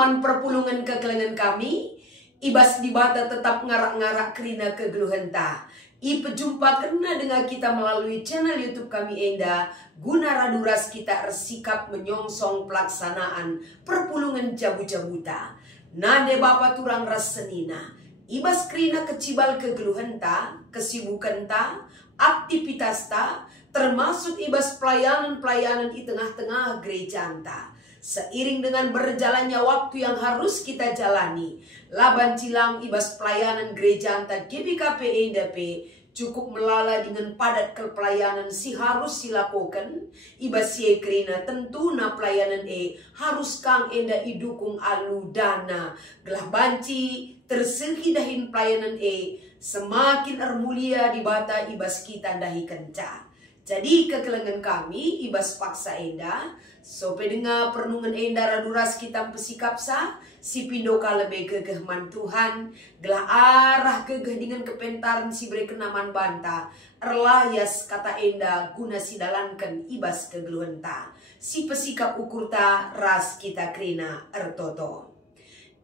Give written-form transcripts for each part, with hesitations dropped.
man perpulungan kekelengan kami, ibas dibata tetap ngarak-ngarak kerina kegeluhan ta. I pejumpa kena dengan kita melalui channel YouTube kami enda, guna raduras kita bersikap menyongsong pelaksanaan perpulungan jabu-jabuta. Nade bapa turang ras senina, ibas kerina kecibal kegeluhan ta, kesibukan ta, aktivitas ta, termasuk ibas pelayanan-pelayanan di tengah-tengah gereja ta. Seiring dengan berjalannya waktu yang harus kita jalani, laban cilang ibas pelayanan gereja anta GBKP EDP cukup melala dengan padat ke pelayanan si harus silakukan. Ibas si kerina tentu na pelayanan harus kang enda idukung alu dana. Gelah banci tersegi dahin pelayanan semakin ermulia di bata ibas kita dahi kenca. Jadi kekelengan kami ibas paksa enda sope dengar perenungan enda raduras kita pesikap sa si pindoka lebih gegeh man Tuhan gelah arah gegeh dengan kepentaran si beri kenaman banta erlayas kata enda guna si dalankan ibas kegeluhan ta si pesikap ukur ta ras kita krina ertoto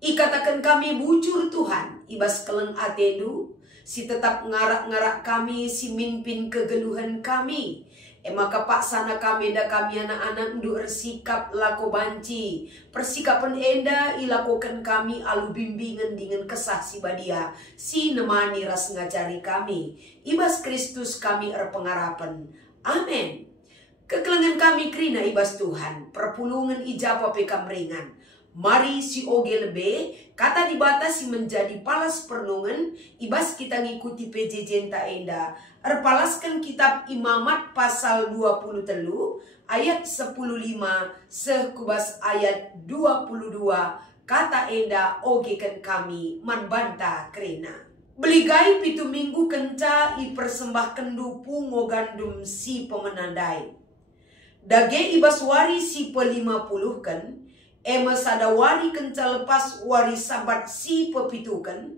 ikatakan kami bujur Tuhan ibas keleng atendu si tetap ngarak-ngarak kami, si mimpin kegeluhan kami. Maka paksana kami enda kami anak-anak ndu ersikap lako banci. Persikapan enda ilakokan kami alu bimbingan dengan kesah si badia. Si nemani ras ngajari kami. Ibas Kristus kami erpengarapan. Amin. Kekelengan kami krina ibas Tuhan. Perpulungan ijapa pekam ringan. Mari si oge lebe, kata dibatasi menjadi palas pernungan, ibas kita ngikuti PJJ enta enda. Erpalaskan kitab Imamat pasal 23, ayat 15, sekubas ayat 22, kata enda oge kan kami manbanta krena. Beligai pitu minggu kenca i persembahkan dupu ngogandum si pemenandai. Dage ibas wari si pe-50 kan, sada wari kenca lepas wari sabat si pepitukan,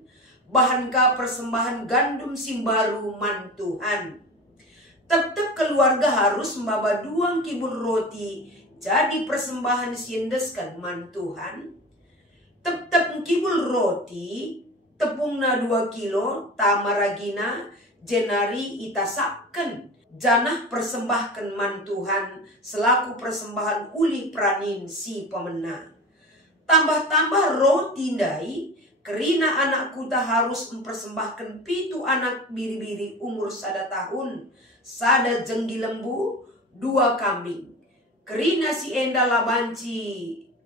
bahanka persembahan gandum simbaru man Tuhan. Tetap keluarga harus membawa 2 kibul roti, jadi persembahan siendeskan man Tuhan. Tetap kibul roti, tepungna 2 kilo, tamaragina, jenari itasapkan. Janah persembahkan man Tuhan selaku persembahan uli pranin si pemena. Tambah-tambah roti dai, kerina anak kuta harus mempersembahkan 7 anak biri-biri umur 1 tahun, 1 jenggi lembu, 2 kambing. Kerina si enda labanci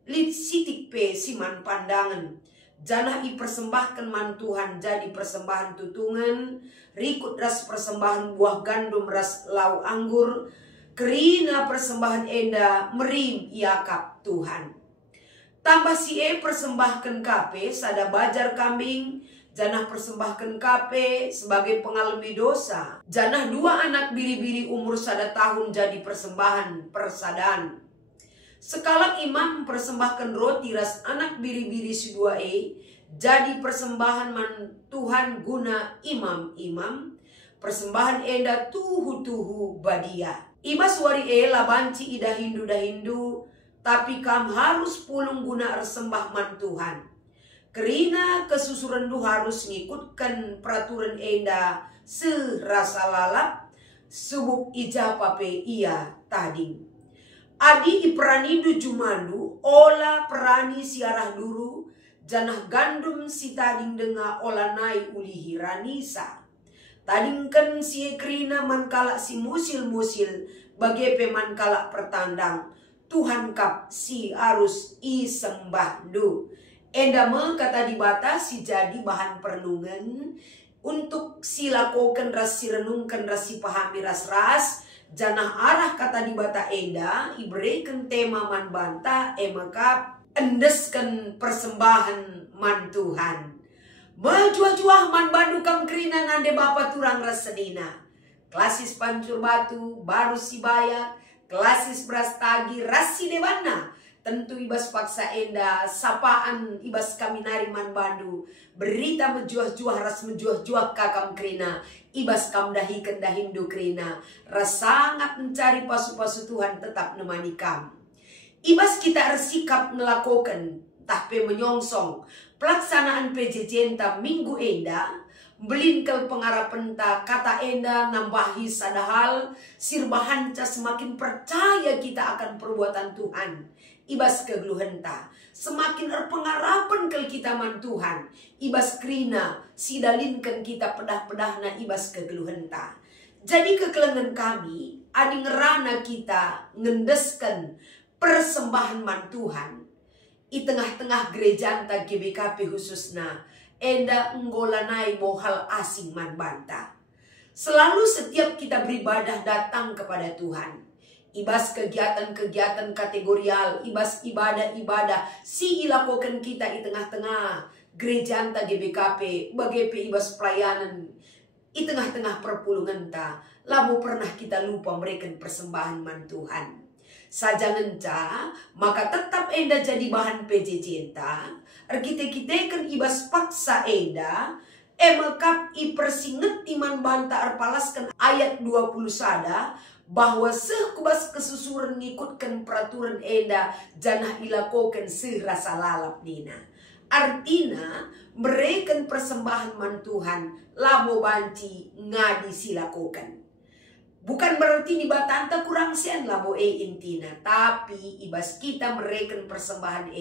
lit sitik pe siman pandangan. Janah i persembahkan man Tuhan jadi persembahan tutungan, rikut ras persembahan buah gandum ras lau anggur, kerina persembahan enda merim iakap Tuhan. Tambah si persembahkan kape sada bajar kambing, janah persembahkan kape sebagai pengalami dosa. Janah 2 anak biri-biri umur 1 tahun jadi persembahan persadaan. Sekalak imam mempersembahkan roti ras anak biri-biri si 2 jadi persembahan man Tuhan guna imam-imam. Persembahan enda tuhu-tuhu badia. Ibas wari labanci ida hindu-dahindu, tapi kam harus pulung guna ersembah man Tuhan. Kerina kesusuran du harus ngikutkan peraturan enda serasa lalap, subuk ijapape ia tading. Adi iperanidu jumandu, ola perani siarah duru, janah gandum si tading denga ola nai ulihi ranisa. Tadingkan si kerina mankalak si musil-musil, bagepe mankalak pertandang, Tuhan kap si arus isembah du. Enda kata dibatasi jadi bahan perlungan, untuk silakokan ras si renungkan ras si pahami ras-ras, janah arah kata dibata enda iberikan tema man banta emakap endeskan persembahan man Tuhan. Mejuah-juah man bandu kam kerina nande bapa turang rasedina. Klasis pancur batu baru si bayak, klasis beras tagi rasi debana. Tentu ibas paksa enda sapaan ibas kami nari man bandu. Berita mejuah-juah ras mejuah-juah kakam kerina. Ibas kam dahikan dahindu kerina. Ras sangat mencari pasu-pasu Tuhan tetap nemani kam. Ibas kita bersikap melakukan Tapi menyongsong pelaksanaan PJJ minggu enda, belinkel pengarapan kata enda nambahi sadahal sirbahanca semakin percaya kita akan perbuatan Tuhan. Ibas kegeluhan semakin pengarapan kel kita man Tuhan. Ibas krina sidalinkan kita pedah-pedahna ibas kegeluhan Jadi kekelengan kami adi ngerana kita ngendeskan persembahan man Tuhan. I tengah-tengah gereja anta GBKP khususna enda nggolanai bohal asing man banta. Selalu setiap kita beribadah datang kepada Tuhan. Ibas kegiatan-kegiatan kategorial, ibas ibadah-ibadah si ilakukan kita di tengah-tengah gereja anta GBKP, bagepe ibas pelayanan di tengah-tengah perpulungan ta. Lalu pernah kita lupa memberikan persembahan man Tuhan. Sajangan maka tetap enda jadi bahan PJJ enta. Kita kan ibas paksa enda. Emakap i persinget iman banta arpalaskan ayat 20 sada. Bahwa sekubas kesusuran ngikutkan peraturan enda. Janah ilakokan serasa lalap nina. Artinya mereka persembahan man Tuhan. Labo banci ngadi silakokan. Bukan berarti di batanta kurang sian labo intina. Tapi ibas kita mereka persembahan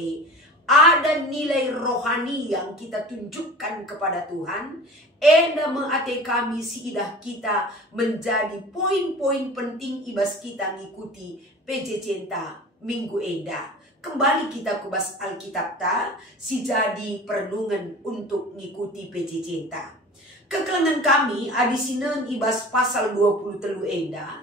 ada nilai rohani yang kita tunjukkan kepada Tuhan. Enda mengate kami siidah kita menjadi poin-poin penting ibas kita ngikuti PJJ minggu enda. Kembali kita kubas Alkitab si jadi perenungan untuk ngikuti PJJ Kekelengan kami adi sinen ibas pasal 23 enda.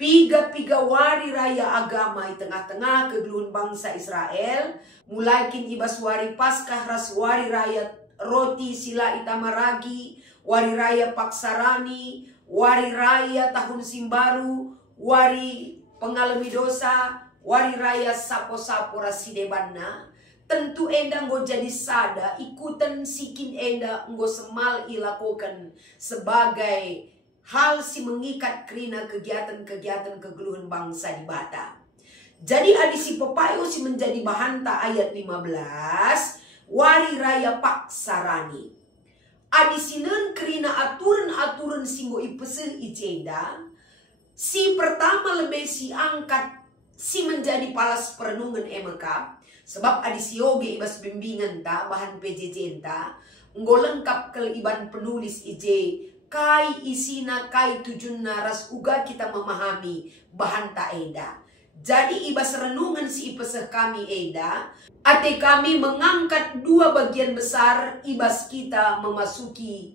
Piga-piga wari raya agama di tengah-tengah kegeluhan bangsa Israel. Mulai kin ibas wari Paskah ras wari raya roti sila itamaragi. Wari raya Paksarani. Wari raya tahun simbaru. Wari pengalami dosa. Wari raya sapo-sapo rasidebanna. Tentu enda nggo jadi sada ikutan sikin enda nggo semal ilakokan sebagai hal si mengikat krina kegiatan-kegiatan kegeluhan bangsa di bata. Jadi adi si pepayo si menjadi bahanta ayat 15 wari raya Paksarani. Adi sinen krina aturan-aturan singgo ipesel ijenda si pertama lebih si angkat si menjadi palas perenungan emeka. Sebab adi sioge ibas bimbingan bahan PJJ nggo lengkap ke iban penulis ije kai isina kai tujunna ras uga kita memahami bahan enda. Jadi ibas renungan si ipeseh kami enda ate kami mengangkat dua bagian besar ibas kita memasuki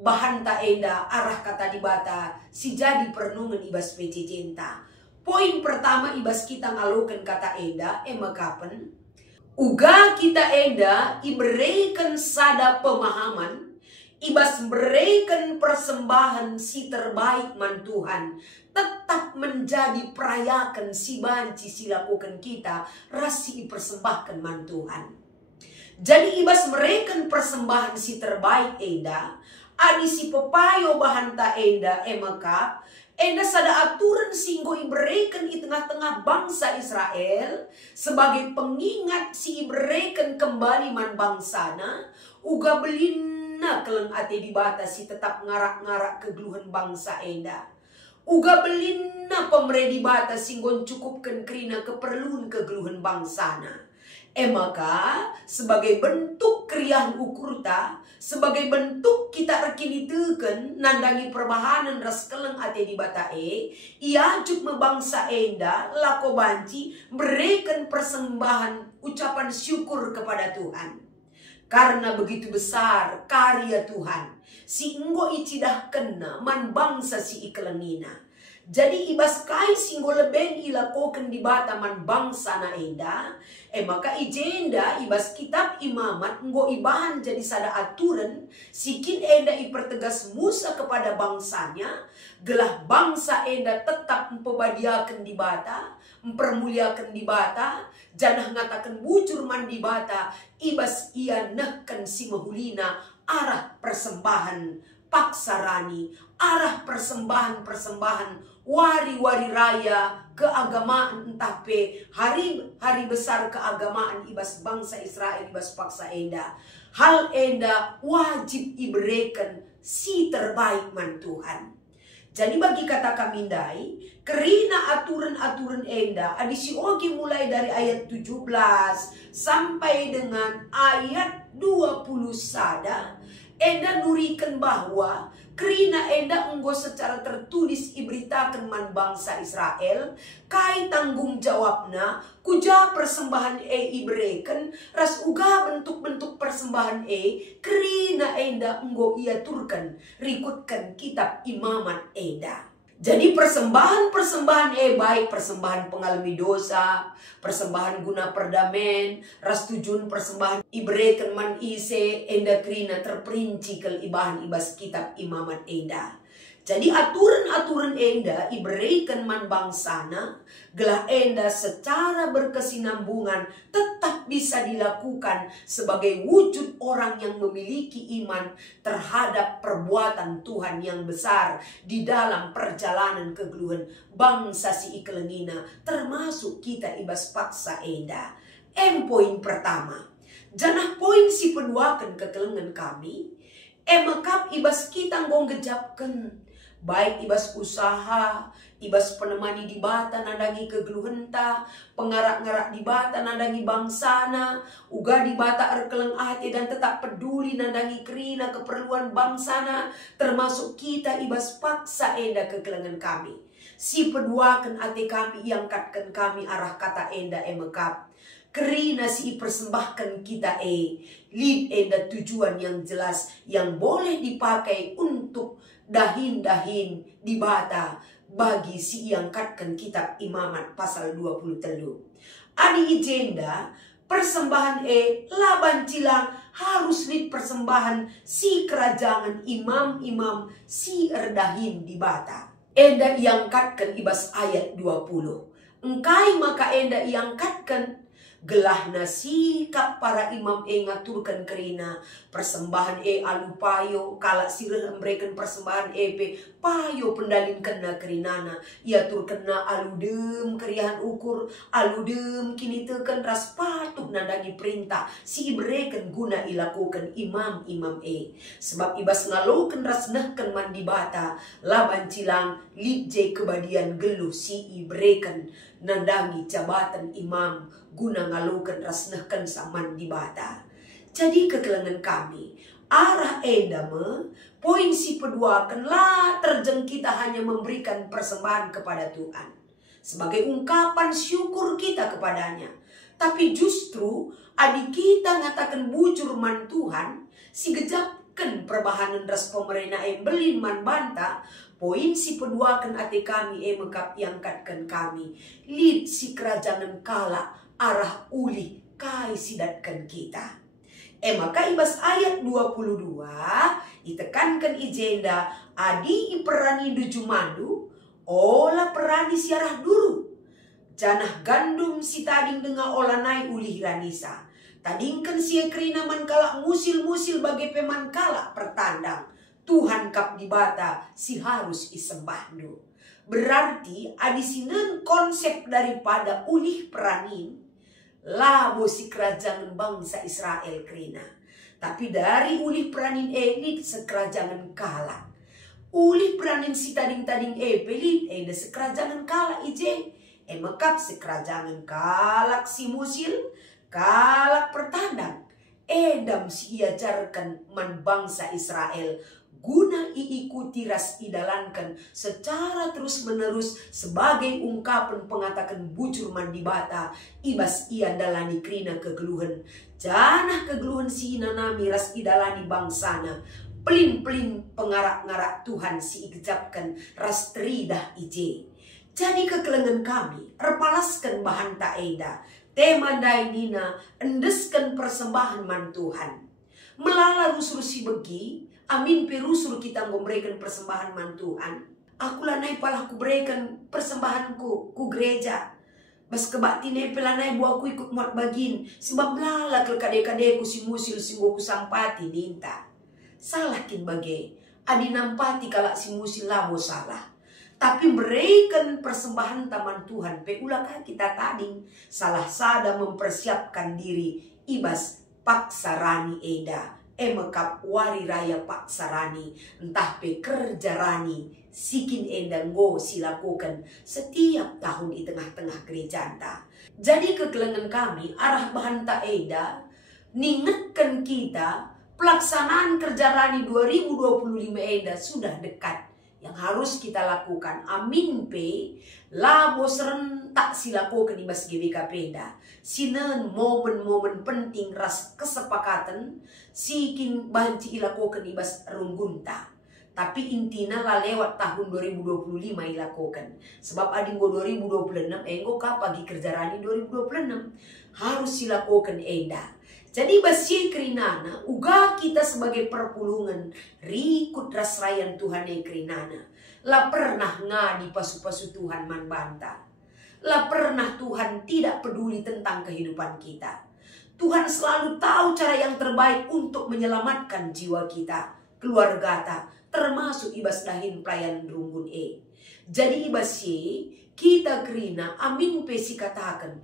bahan enda arah kata dibata si jadi perenungan ibas PJJ Poin pertama ibas kita ngalokan kata enda emakapen uga kita enda iberikan sada pemahaman ibas berikan persembahan si terbaik man Tuhan tetap menjadi perayakan si banci silakukan kita rasi persembahkan man Tuhan. Jadi ibas berikan persembahan si terbaik enda adi si pepayo bahan ta enda emaka enda sada aturan singgo iberikan di tengah-tengah bangsa Israel sebagai pengingat si iberikan kembali man bangsana uga belina keleng ate dibata si tetap ngarak-ngarak kegeluhan bangsa enda uga belina pemere dibata singgon cukupkan krina keperluan kegeluhan bangsana. Maka sebagai bentuk kriang ukurta, sebagai bentuk kita rekini teken nandangi perbahanan ras keleng ate di batae, ia juk membangsa enda lako banci berikan persembahan ucapan syukur kepada Tuhan. Karena begitu besar karya Tuhan, si enggo icidah kena man bangsa si ikelengina. Jadi ibas kai singgo lebeng ilakokan di bataman bangsa na enda. Maka ijenda ibas kitab imamat nggo ibahan jadi sada aturan. Sikin enda ipertegas Musa kepada bangsanya. Gelah bangsa enda tetap mempebadiakan di bata. Mempermuliakan di bata. Janah ngatakan bujur man di bata. Ibas ia nehkan si mahulina arah persembahan paksarani arah persembahan-persembahan wari-wari raya keagamaan, entah pe hari besar keagamaan ibas bangsa Israel ibas paksa enda. Hal enda wajib diberikan si terbaik man Tuhan. Jadi bagi kata kami dai, kerina aturan-aturan enda adisi ogi mulai dari ayat 17 sampai dengan ayat 20 sada, enda nurikan bahwa kerina enda enggo secara tertulis iberitakan man bangsa Israel kai tanggung jawabna kuja persembahan iberikan ras uga bentuk-bentuk persembahan kerina enda enggo ia turkan rikutkan kitab imamat enda. Jadi persembahan-persembahan baik persembahan pengalami dosa, persembahan guna perdamen, ras tujuan persembahan iberikan man ise enda krina terperinci kel ibahan ibas kitab imamat enda. Jadi aturan-aturan enda iberikan man bangsana gelah enda secara berkesinambungan tetap bisa dilakukan sebagai wujud orang yang memiliki iman terhadap perbuatan Tuhan yang besar di dalam perjalanan kegeluhan bangsa si ikelengina termasuk kita ibas paksa enda. Poin pertama, janah poin si peduakan kekelengan kami mekap ibas kita ngong gejapkan baik ibas usaha, ibas penemani di bata nadangi kegeluhenta, pengarak-ngarak di bata nadangi bangsana, uga di bata erkeleng hati dan tetap peduli nadangi kerina keperluan bangsana, termasuk kita ibas paksa enda kegelengan kami. Si peduakan ate kami yang katkan kami arah kata enda mekap. Kerina si persembahkan kita lead enda tujuan yang jelas yang boleh dipakai untuk dahin-dahin di bata bagi si yang katkan kitab imamat pasal 23. Adi ijenda persembahan laban cilang harus lead persembahan si kerajaan imam-imam si erdahin di bata. Enda yang katkan ibas ayat 20. Engkai maka enda yang katkan gelahna sikap para imam ngaturkan kerina persembahan alupayo kalak sirah memberikan persembahan payo pendalin kena kerinana ia turkena aludem keriahan ukur aludem kini tekan ras patuh nadangi perintah si iberikan guna ilakukan imam-imam sebab ibas ngalokan ras nahkan mandi bata laban cilang libje kebadian geluh si iberikan nandangi jabatan imam guna ngalukan rasnahkan saman di bata. Jadi kekelengan kami arah enda poin si peduakan lah terjeng kita hanya memberikan persembahan kepada Tuhan sebagai ungkapan syukur kita kepadanya. Tapi justru adik kita ngatakan bujur man Tuhan si gejapkan perbahanan ras pemerintah belin man banta. Poin si peduakan ate kami mekap yang katkan kami lead si kerajaan kala arah uli kai sidatkan kita. Maka ibas ayat 22 ditekankan ijenda adi iperani duju mandu olah perani siarah duru janah gandum si tading denga olah nai uli hiranisa tadingkan si ekrina man kalak musil-musil bagi peman kalak pertandang Tuhan kap di bata si harus isembahdu. Berarti adisinan konsep daripada ulih peranin labo si kerajaan bangsa Israel krina. Tapi dari ulih peranin elit sekerajaan kala. Ulih peranin si tading-tading pelit da sekerajaan kala ije. Mekap sekerajaan kalak si musil kalak pertandang. Edam si iajarkan man bangsa Israel guna iikuti ras idalankan secara terus-menerus sebagai ungkapan pengatakan bujur mandi bata ibas ia dalani krina kegeluhan janah kegeluhan si nanami ras idalani bangsana pelin-pelin pengarak-ngarak Tuhan si igejapkan ras teridah ije. Jadi kekelengan kami repalaskan bahan taeda tema dainina endeskan persembahan man Tuhan melala rusur si begi amin perusur kita memberikan persembahan man Tuhan. Aku lanai palah ku berikan persembahanku ku gereja. Bas kebatine pelanai bu aku ikut muat bagin. Sebab melala ke kade-kadeku si musil si ku sampati ninta. Salahkin bagai. adi nampati kalak si musil labo salah. Tapi berikan persembahan taman Tuhan. Peulakah kita tading salah sada mempersiapkan diri ibas paksarani eda. Emekap wari raya paksarani. Entah pekerja rani. Sikin enda ngo silakukan setiap tahun di tengah-tengah gereja anta. Jadi kekelengan kami arah bahan ta eda. Ningetkan kita pelaksanaan kerja rani 2025 eda sudah dekat. Yang harus kita lakukan. Amin pe. Labo serentak silakukan ibas GBK Penda. Sinen momen-momen penting ras kesepakatan. Sikin banci ilakukan ibas runggunta. Tapi intinya lah lewat tahun 2025 ilakukan. Sebab adinggo 2026. Enggo kapagi kerja rani 2026. Harus silakukan enda. Jadi basi kerinana, uga kita sebagai perpulungan, rikut ras rayan Tuhan kerinana. La pernah ngadi pasu-pasu Tuhan man banta. La pernah Tuhan tidak peduli tentang kehidupan kita. Tuhan selalu tahu cara yang terbaik untuk menyelamatkan jiwa kita, keluarga kita, termasuk ibas dahin pelayan runggun Jadi ibasi kita kerina amin pesi katakan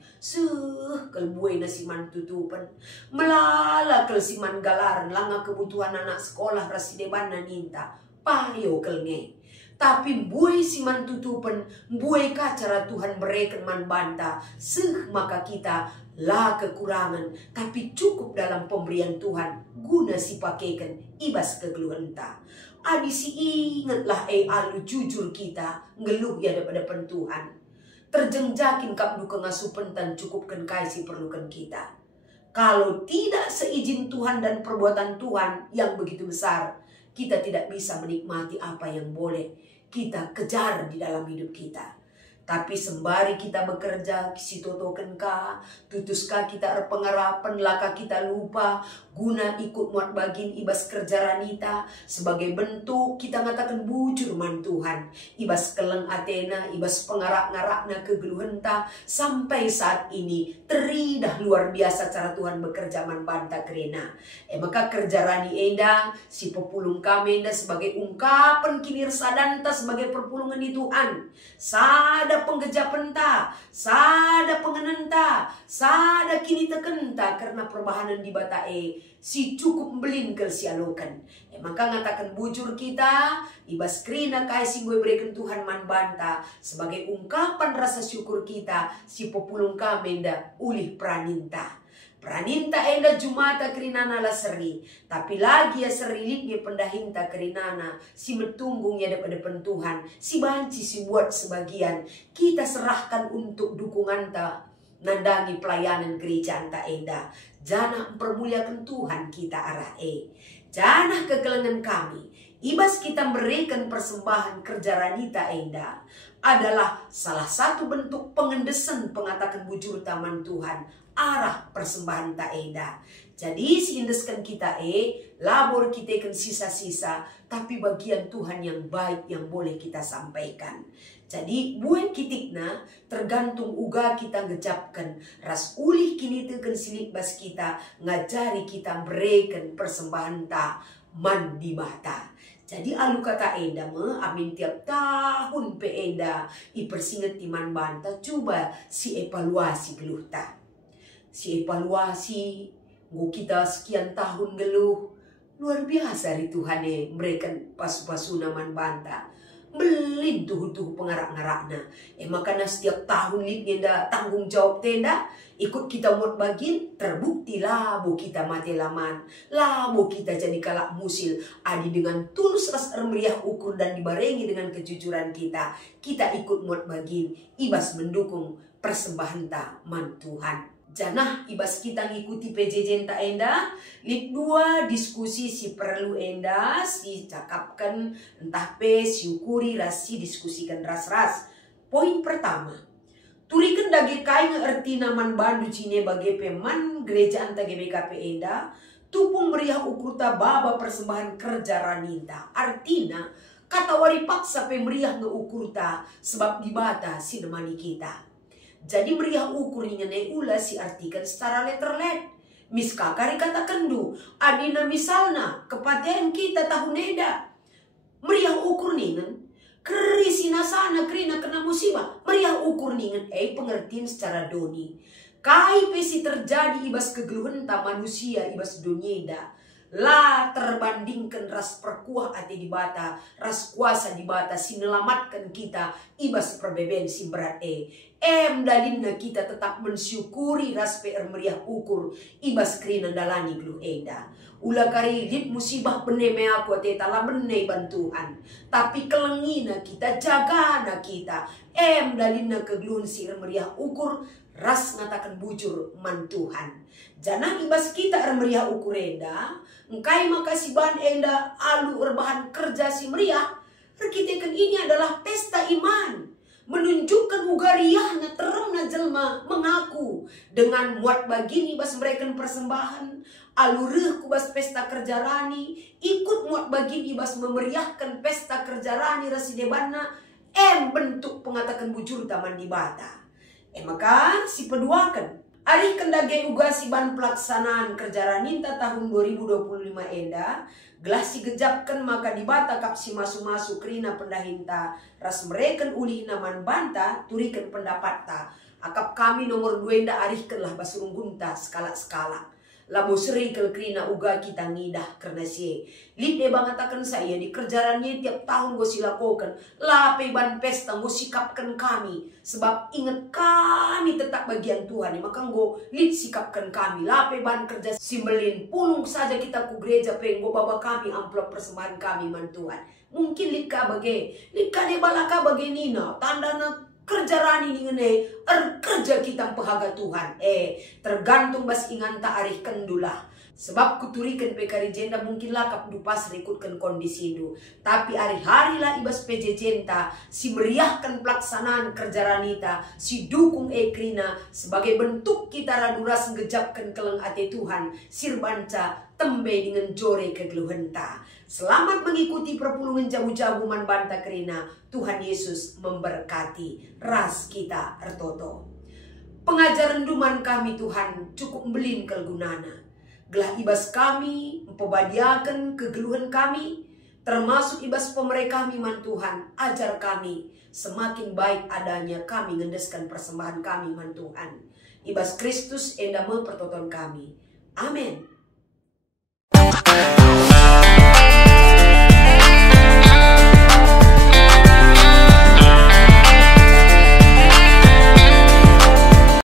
kelbuai nasi man tutupan melala kel siman galaran langa kebutuhan anak sekolah rasideban naninta payo kelnge tapi buai siman tutupan buai cara Tuhan berikan man banta maka kita lah kekurangan tapi cukup dalam pemberian Tuhan guna si pakaikan ibas kegeluhan ta. Adi si ingatlah alu jujur kita ngeluh ya daripada Tuhan. Terjengjakin kap duka ngasupentan cukupkan kaisi perlukan kita. Kalau tidak seizin Tuhan dan perbuatan Tuhan yang begitu besar, kita tidak bisa menikmati apa yang boleh kita kejar di dalam hidup kita. Tapi sembari kita bekerja, sitotoken ka, tutuskah kita pengarapan, laka kita lupa, guna ikut muat bagin ibas kerja ranita, sebagai bentuk kita ngatakan bujur man Tuhan, ibas keleng Athena, ibas pengarak-ngarakna kegeluhenta, sampai saat ini teridah luar biasa cara Tuhan bekerja man banta kerena. Maka kerja rani enda, si pepulung kami enda sebagai ungkapan kinir sadanta sebagai perpulungan di Tuhan, sada penggejapan ta, sada pengenenta, sada kini tekenta karena perbahanan di batae si cukup belin kel si alokan. Maka ngatakan bujur kita ibas krina kai si gue berikan Tuhan man banta sebagai ungkapan rasa syukur kita si populung kamenda ulih praninta. Praninta enda jumata kerinana la seri. Tapi lagi ya serilitnya pendahinta kerinana. Si metunggung ya depan Tuhan. Si banci si buat sebagian. Kita serahkan untuk dukungan ta. Nandangi pelayanan gereja anta enda. Jana mempermuliakan Tuhan kita arah Jana kegelengan kami. Ibas kita berikan persembahan kerja ranita enda. Adalah salah satu bentuk pengendesan pengatakan bujur taman Tuhan. Arah persembahan ta eda. Jadi siindeskan kita labor kita kan sisa-sisa, tapi bagian Tuhan yang baik yang boleh kita sampaikan. Jadi buat kitikna tergantung uga kita ngejapkan ras ulih kini tekan silik bas kita ngajari kita berikan persembahan ta man di bata. Jadi alu kata enda amin tiap tahun pe enda ipersinget timan banta coba si evaluasi geluh ta. Si evaluasi, kita sekian tahun geluh, luar biasa di Tuhan berikan pasu-pasu naman banta. Belin tuh pengarak-ngarakna. Makanya setiap tahun nida tanggung jawab tenda, ikut kita muat bagin, terbukti labo kita mati laman. Labo kita jadi kalak musil, adi dengan tulus ras meriah ukur dan dibarengi dengan kejujuran kita. Kita ikut muat bagin, ibas mendukung persembahan ta man Tuhan. Janah ibas kita ngikuti PJJ enta enda. Lip 2 diskusi si perlu enda. Si cakapkan entah pe syukuri rasi diskusikan ras-ras. Poin pertama. Turikan dagi kai ngerti naman bandu cine bagi peman gereja anta GBKP enda. Tupung meriah ukurta baba persembahan kerja raninta. Artinya kata wari paksa pe meriah ngeukurta sebab dibata si nemani kita. Jadi meriah ukur ingene ula si artikan secara letterlet. Miskakari kata kendu. Adina misalna kepatian kita tahun eda. meriah ukur ningan. Kerisina sana kerina kena musibah. Meriah ukur ningan. Pengertian secara doni. Kai pesi terjadi ibas kegeluhan ta manusia ibas dunia. La terbandingkan ras perkuah ati di bata, ras kuasa di bata sinelamatkan kita ibas perbeben si berat dalinna kita tetap mensyukuri ras PR meriah ukur ibas kerina dalani glu eda. Ula kari lip musibah bene me aku ati tala bene bantuan. Tapi kelengina kita jagana kita. Dalinna kegeluhan si meriah ukur ras ngatakan bujur mantuhan. Jangan ibas kita meriah ukur enda. Engkai makasih ban enda alu rebahan kerja si meriah. Rekitekan ini adalah pesta iman. Menunjukkan ugariahna teremna jelma mengaku. Dengan muat bagini bas mereka persembahan. Alurih kubas pesta kerja rani. Ikut muat bagini bas memeriahkan pesta kerja rani rasidebanna. Bentuk pengatakan bujur taman di bata. Maka si peduakan. Ari kendage uga si ban pelaksanaan kerja raninta tahun 2025 enda. Gelas si gejapkan maka dibata kap si masu-masu kerina pendahinta. Ras mereken ulih naman banta turikan pendapatta. Akap kami nomor 2 enda arihkanlah basurung gunta skala-skala. Labo seri kerina uga kita ngidah karena si lide bangatakan saya di kerjaannya tiap tahun gue silakokan lape ban pesta gue sikapkan kami sebab ingat kami tetap bagian Tuhan maka gue lid sikapkan kami lape ban kerja simbelin pulung saja kita ku gereja penggo baba kami amplop persembahan kami man Tuhan mungkin lika bagi lika de balaka bagi nina tandana kerja rani ngene kerja kita pehaga Tuhan tergantung bas ingan ta arih kendulah sebab kuturikan pekari jenda mungkin lakap dupas rekutkan kondisi itu tapi hari-hari lah ibas PJ jenta si meriahkan pelaksanaan kerja ranita si dukung krina sebagai bentuk kita raduras ngejapkan keleng ate Tuhan sirbanca tembe dengan jore kegeluhenta. Selamat mengikuti perpulungan jabu-jabu man banta kerina. Tuhan Yesus memberkati ras kita ertoto. Pengajaran duman kami Tuhan cukup belin kelgunana. Gelah ibas kami mempebadiakan kegeluhan kami. Termasuk ibas pemereka kami man Tuhan. Ajar kami semakin baik adanya kami ngendeskan persembahan kami man Tuhan. Ibas Kristus enda mempertoton kami. Amin.